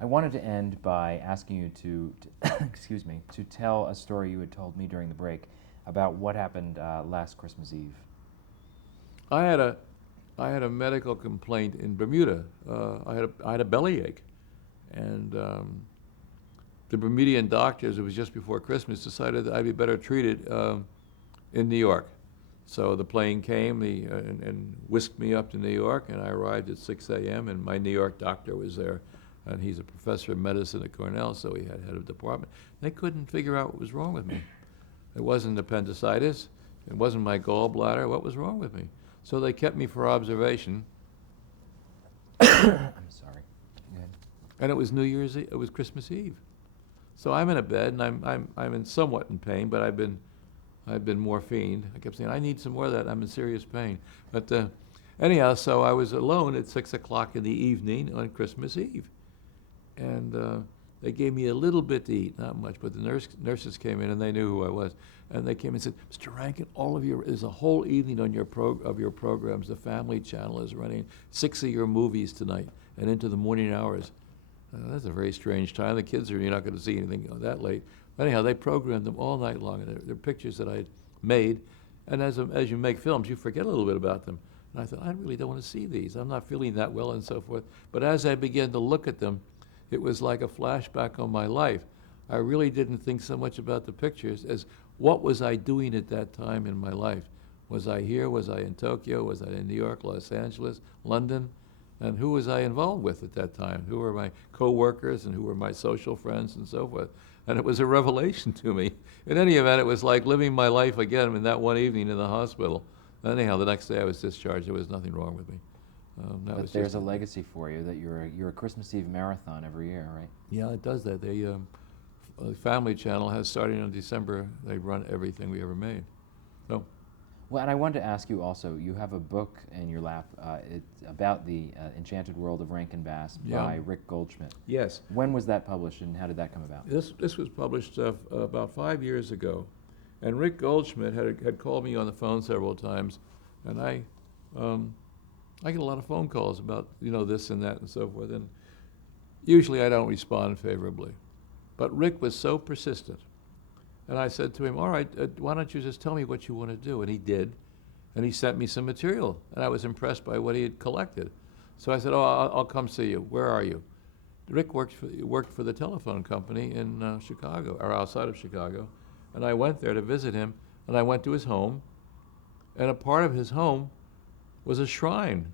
I wanted to end by asking you excuse me, to tell a story you had told me during the break about what happened last Christmas Eve. I had a I had a medical complaint in Bermuda. I had a bellyache, and the Bermudian doctors, it was just before Christmas, decided that I'd be better treated in New York. So the plane came and whisked me up to New York, and I arrived at 6 a.m., and my New York doctor was there. And he's a professor of medicine at Cornell, so he had head of department. They couldn't figure out what was wrong with me. It wasn't appendicitis. It wasn't my gallbladder. What was wrong with me? So they kept me for observation, I'm sorry. Go ahead. and it was New Year's Eve. It was Christmas Eve. So I'm in a bed, and I'm in somewhat in pain, but I've been morphined. I kept saying, I need some more of that. I'm in serious pain. But anyhow, so I was alone at 6 o'clock in the evening on Christmas Eve. And they gave me a little bit to eat, not much, but the nurses came in and they knew who I was. And they came and said, Mr. Rankin, there's a whole evening on your programs. The Family Channel is running 6 of your movies tonight and into the morning hours. That's a very strange time. The kids you're not going to see anything that late. Anyhow, they programmed them all night long, and they're pictures that I made. And as you make films, you forget a little bit about them. And I thought, I really don't want to see these. I'm not feeling that well and so forth. But as I began to look at them, it was like a flashback on my life. I really didn't think so much about the pictures as what was I doing at that time in my life. Was I here? Was I in Tokyo? Was I in New York, Los Angeles, London? And who was I involved with at that time? Who were my co-workers and who were my social friends and so forth? And it was a revelation to me. In any event, it was like living my life again in that one evening in the hospital. Anyhow, the next day I was discharged. There was nothing wrong with me. But there's a legacy for you that you're a Christmas Eve marathon every year, right? Yeah, it does that. The Family Channel has, starting in December, they run everything we ever made. So, Well, and I wanted to ask you also, you have a book in your lap. It's about the Enchanted World of Rankin Bass yeah. by Rick Goldschmidt. Yes. When was that published and how did that come about? This was published about 5 years ago, and Rick Goldschmidt had called me on the phone several times, and I get a lot of phone calls about this and that and so forth, and usually I don't respond favorably, but Rick was so persistent, and I said to him, "All right, why don't you just tell me what you want to do?" And he did, and he sent me some material, and I was impressed by what he had collected. So I said, "Oh, I'll come see you. Where are you?" Rick worked for the telephone company in Chicago, or outside of Chicago, and I went there to visit him, and I went to his home, and a part of his home was a shrine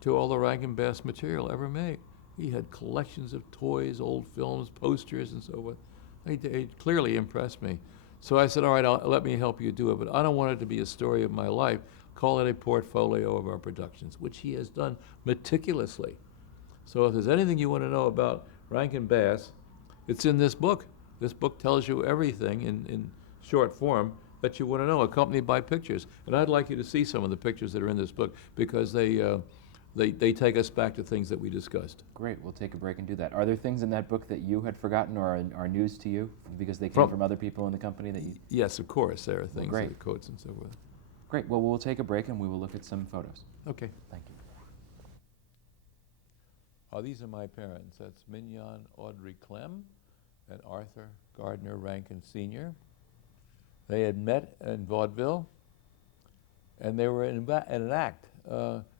to all the Rankin Bass material ever made. He had collections of toys, old films, posters, and so forth. He clearly impressed me. So I said, all right, let me help you do it, but I don't want it to be a story of my life. Call it a portfolio of our productions, which he has done meticulously. So if there's anything you want to know about Rankin Bass, it's in this book. This book tells you everything in short form that you want to know, accompanied by pictures. And I'd like you to see some of the pictures that are in this book because they take us back to things that we discussed. Great, we'll take a break and do that. Are there things in that book that you had forgotten or are news to you because they came from other people in the company that you... Yes, of course, there are things, great. like quotes and so forth. Great, well, we'll take a break and we will look at some photos. Okay. Thank you. Oh, these are my parents. That's Mignon Audrey Clem and Arthur Gardner Rankin Sr. They had met in vaudeville, and they were in an act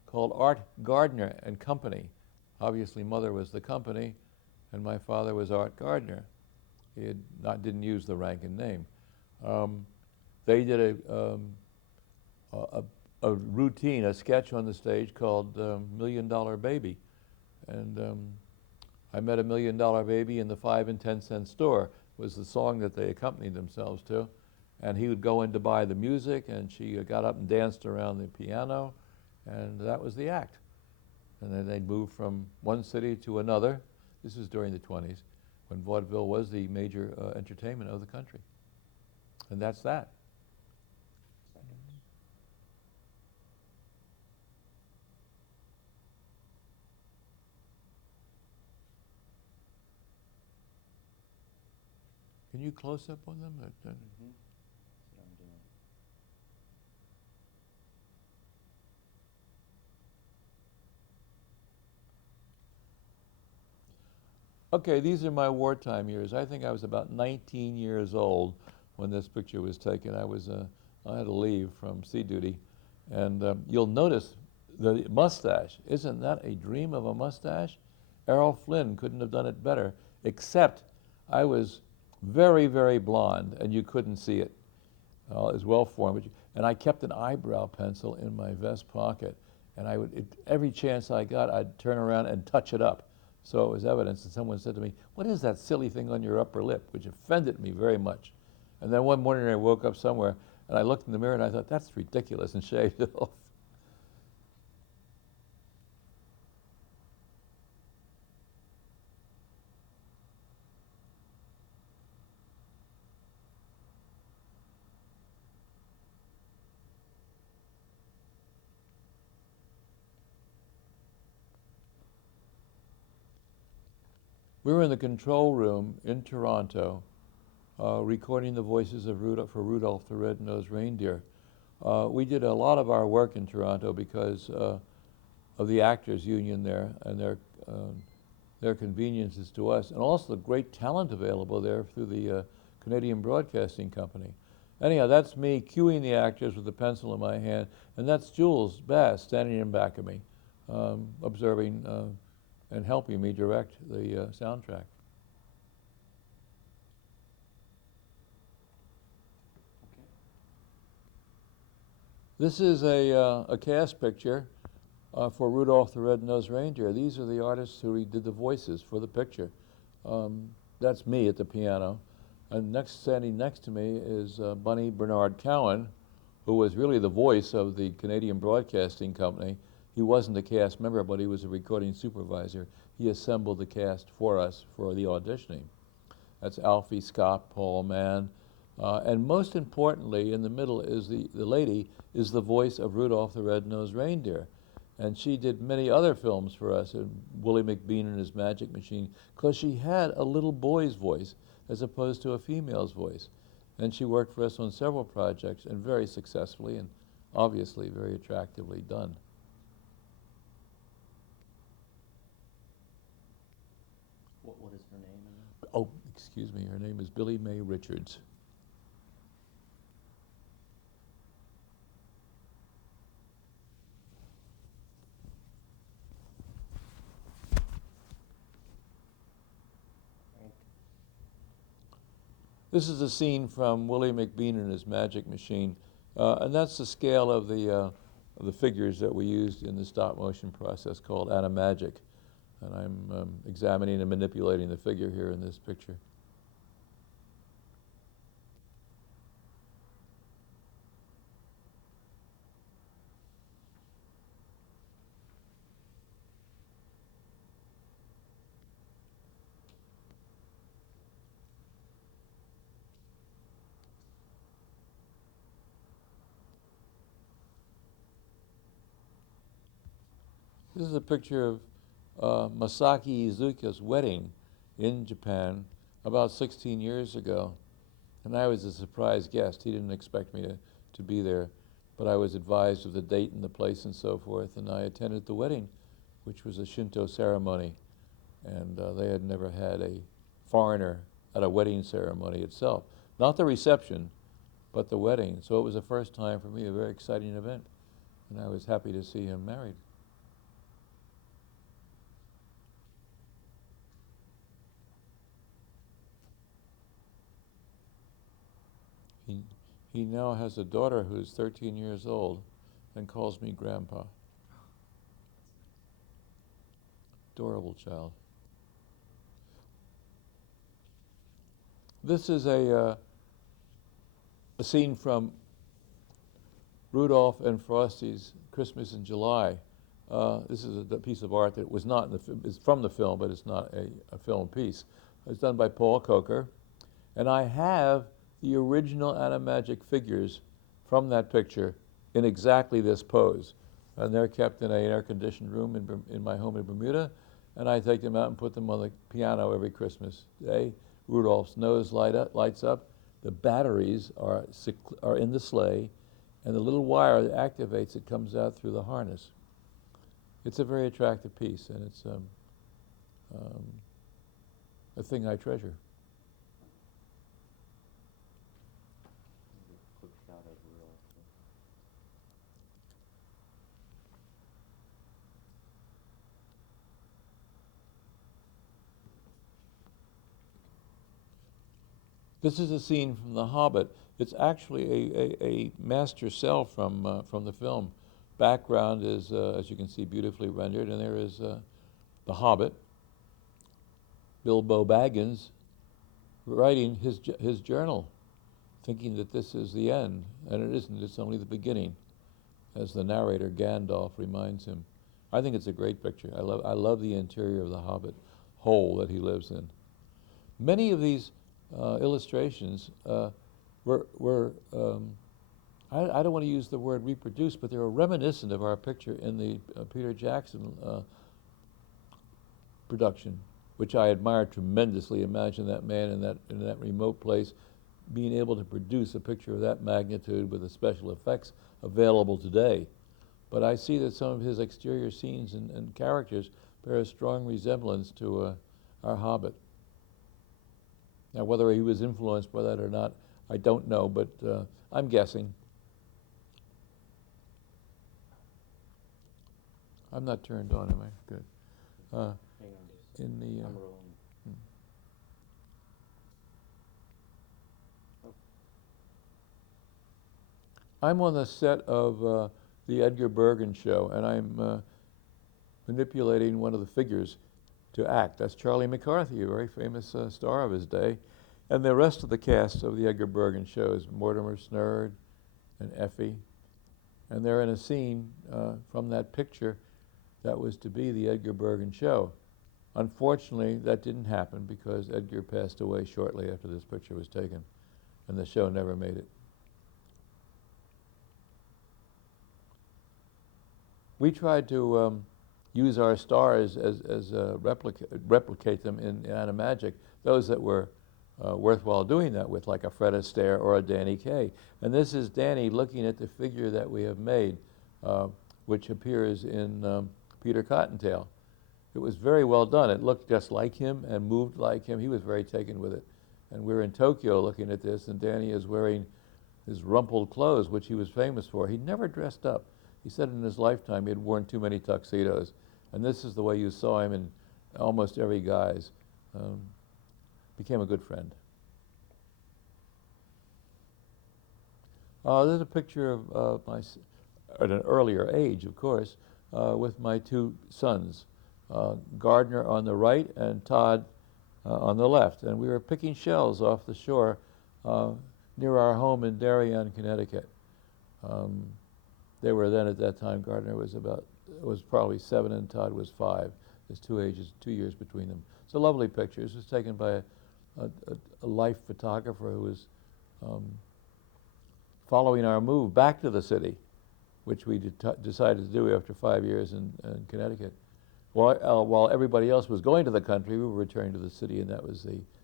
called Art Gardner and Company. Obviously, Mother was the company, and my father was Art Gardner. He didn't use the Rankin name. They did a routine, a sketch on the stage called $1 Million Baby. And I met $1 Million Baby in the 5 and 10 cent store was the song that they accompanied themselves to. And he would go in to buy the music, and she got up and danced around the piano, and that was the act. And then they'd move from one city to another. This was during the 20s, when vaudeville was the major entertainment of the country. And that's that. Can you close up on them? Mm-hmm. That's what I'm doing. Okay, these are my wartime years. I think I was about 19 years old when this picture was taken. I had to leave from sea duty, and you'll notice the mustache. Isn't that a dream of a mustache? Errol Flynn couldn't have done it better, except I was very, very blonde, and you couldn't see it. As well formed, and I kept an eyebrow pencil in my vest pocket, and every chance I got, I'd turn around and touch it up. So it was evidence, and someone said to me, "What is that silly thing on your upper lip?" which offended me very much. And then one morning I woke up somewhere, and I looked in the mirror, and I thought, "That's ridiculous," and shaved it off. We were in the control room in Toronto, recording the voices of Rudolph the Red-Nosed Reindeer. We did a lot of our work in Toronto because of the actors union there and their conveniences to us, and also the great talent available there through the Canadian Broadcasting Company. Anyhow, that's me cueing the actors with a pencil in my hand, and that's Jules Bass standing in back of me, observing and helping me direct the soundtrack. This is a cast picture for Rudolph the Red-Nosed Reindeer. These are the artists who did the voices for the picture. That's me at the piano. And standing next to me is Bunny Bernard Cowan, who was really the voice of the Canadian Broadcasting Company. He wasn't a cast member, but he was a recording supervisor. He assembled the cast for us for the auditioning. That's Alfie Scott, Paul Mann. And most importantly, in the middle is the lady is the voice of Rudolph the Red-Nosed Reindeer. And she did many other films for us, and Willie McBean and His Magic Machine, because she had a little boy's voice as opposed to a female's voice. And she worked for us on several projects, and very successfully, and obviously very attractively done. What is her name? Oh, excuse me, her name is Billy Mae Richards. This is a scene from Willie McBean and His Magic Machine, and that's the scale of the figures that we used in the stop motion process called animagic. And I'm examining and manipulating the figure here in this picture. This is a picture of Masaki Izuka's wedding in Japan about 16 years ago. And I was a surprise guest. He didn't expect me to be there, but I was advised of the date and the place and so forth, and I attended the wedding, which was a Shinto ceremony. And they had never had a foreigner at a wedding ceremony itself. Not the reception, but the wedding. So it was the first time for me, a very exciting event. And I was happy to see him married. He now has a daughter who's 13 years old and calls me Grandpa. Adorable child. This is a scene from Rudolph and Frosty's Christmas in July. This is a piece of art that was not in the film. It's from the film, but it's not a film piece. It's done by Paul Coker. And I have the original animagic figures from that picture in exactly this pose. And they're kept in an air-conditioned room in my home in Bermuda, and I take them out and put them on the piano every Christmas day. Rudolph's nose lights up, the batteries are in the sleigh, and the little wire that activates it comes out through the harness. It's a very attractive piece, and it's a thing I treasure. Maybe a quick shot of real. This is a scene from The Hobbit. It's actually a master cell from the film. Background is, as you can see, beautifully rendered, and there is The Hobbit, Bilbo Baggins, writing his journal, thinking that this is the end, and it isn't. It's only the beginning, as the narrator Gandalf reminds him. I think it's a great picture. I love the interior of the Hobbit hole that he lives in. Many of these illustrations were I don't want to use the word reproduced, but they were reminiscent of our picture in the Peter Jackson production, which I admire tremendously. Imagine that man in that remote place being able to produce a picture of that magnitude with the special effects available today. But I see that some of his exterior scenes and characters bear a strong resemblance to our Hobbit. Now, whether he was influenced by that or not, I don't know, but I'm guessing. I'm not turned on, am I? Good. Hang on, just In the I'm rolling. I'm on the set of the Edgar Bergen show, and I'm manipulating one of the figures to act. That's Charlie McCarthy, a very famous star of his day. And the rest of the cast of the Edgar Bergen show is Mortimer Snerd and Effie. And they're in a scene from that picture that was to be the Edgar Bergen show. Unfortunately, that didn't happen because Edgar passed away shortly after this picture was taken, and the show never made it. We tried to use our stars as replicate them in Animagic, those that were worthwhile doing that with, like a Fred Astaire or a Danny Kaye. And this is Danny looking at the figure that we have made, which appears in Peter Cottontail. It was very well done. It looked just like him and moved like him. He was very taken with it. And we're in Tokyo looking at this, and Danny is wearing his rumpled clothes, which he was famous for. He never dressed up. He said in his lifetime he had worn too many tuxedos. And this is the way you saw him in almost every guise. Became a good friend. There's a picture of at an earlier age, of course, with my two sons, Gardner on the right and Todd on the left. And we were picking shells off the shore near our home in Darien, Connecticut. They were then, at that time, Gardner was probably 7 and Todd was 5. There's 2 years between them. It's a lovely picture. This was taken by a life photographer who was following our move back to the city, which we decided to do after 5 years in Connecticut. While everybody else was going to the country, we were returning to the city, and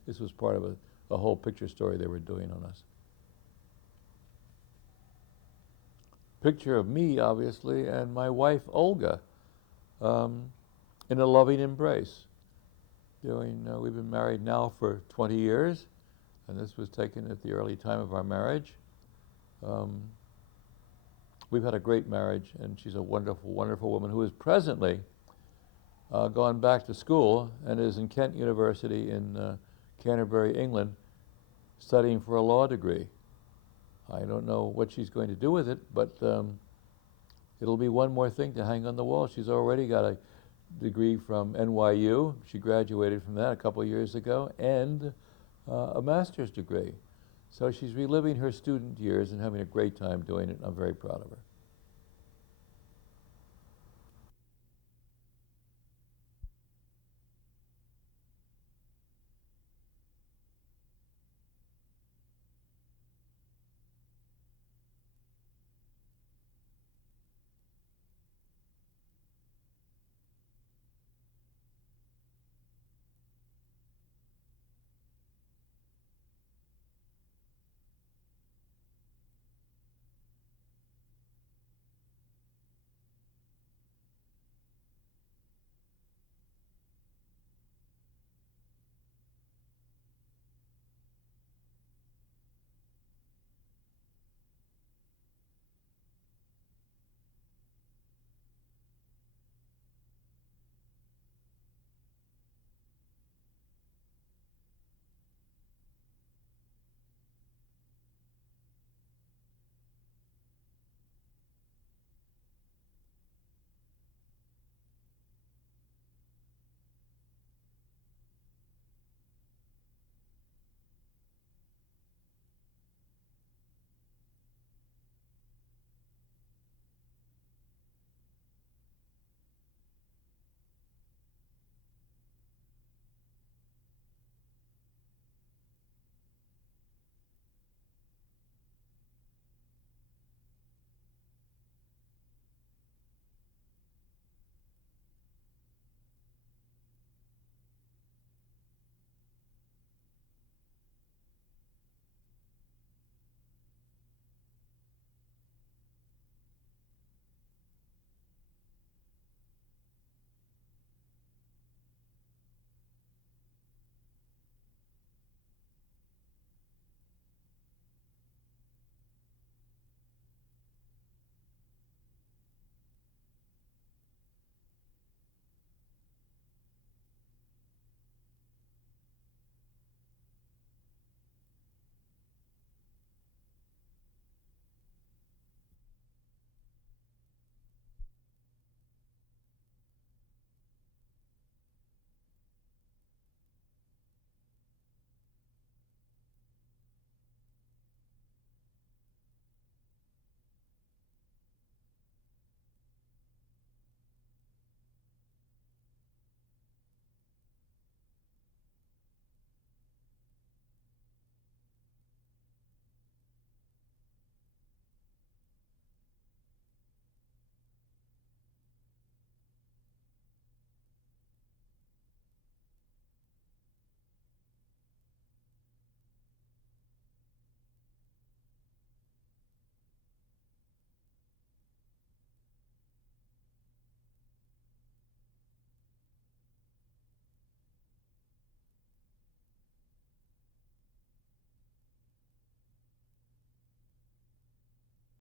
this was part of a whole picture story they were doing on us. Picture of me, obviously, and my wife, Olga, in a loving embrace. We've been married now for 20 years, and this was taken at the early time of our marriage. We've had a great marriage, and she's a wonderful, wonderful woman who is presently gone back to school and is in Kent University in Canterbury, England, studying for a law degree. I don't know what she's going to do with it, but it'll be one more thing to hang on the wall. She's already got a degree from NYU. She graduated from that a couple of years ago, and a master's degree. So she's reliving her student years and having a great time doing it, and I'm very proud of her.